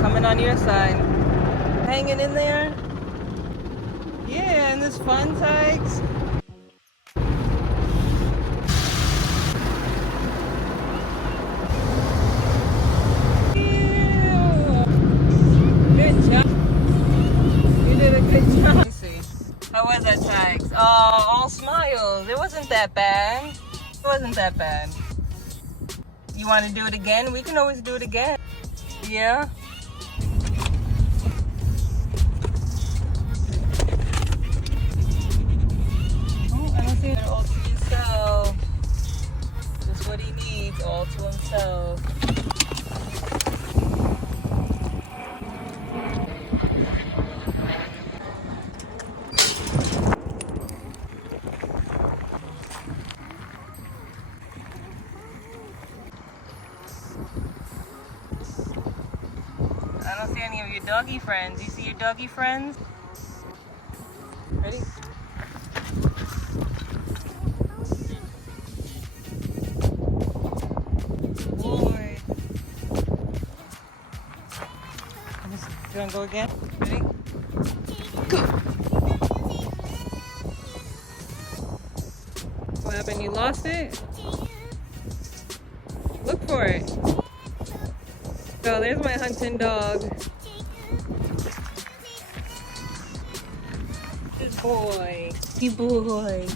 Coming on your side. Hanging in there? Yeah, and this fun tags. Good job. You did a good job. Let me see. How was that tags? Oh, all smiles. It wasn't that bad. It wasn't that bad. You want to do it again? We can always do it again. Yeah? Oh, I don't see it all to himself. Just what he needs, all to himself. I don't see any of your doggy friends. You see your doggy friends? Ready? Boy. You wanna go again? Ready? Go! What happened? You lost it? Look for it. Oh, there's my hunting dog. Good boy. Good boy.